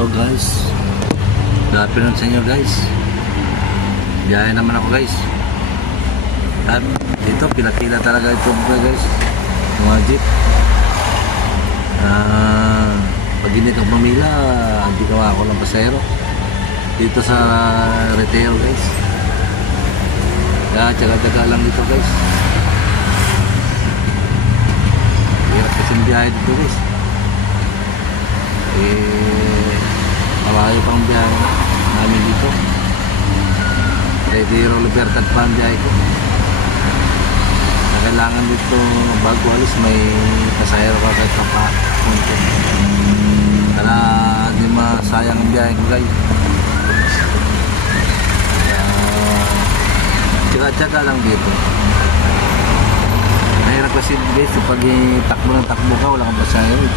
So guys, good afternoon sa inyo guys. Biyahe naman ako guys. At dito pila-pila talaga ito guys, mga jeep. Pag hindi ka pamila, hindi ka ako ng pasero dito sa retail guys. Kaya tsaga-tsaga lang dito guys. Hirap kasi biyahe dito guys. Malayo pang biyahe namin dito. Retiro Libertad pa ang biyahe ko. Kailangan dito bago alis may pasahero ka kahit pa punto. Para hindi masayang ang biyahe ko guys. Tsaga-tsaga lang dito. Mahirap kasi guys kapag takbo ng takbo ka wala kang pasahero.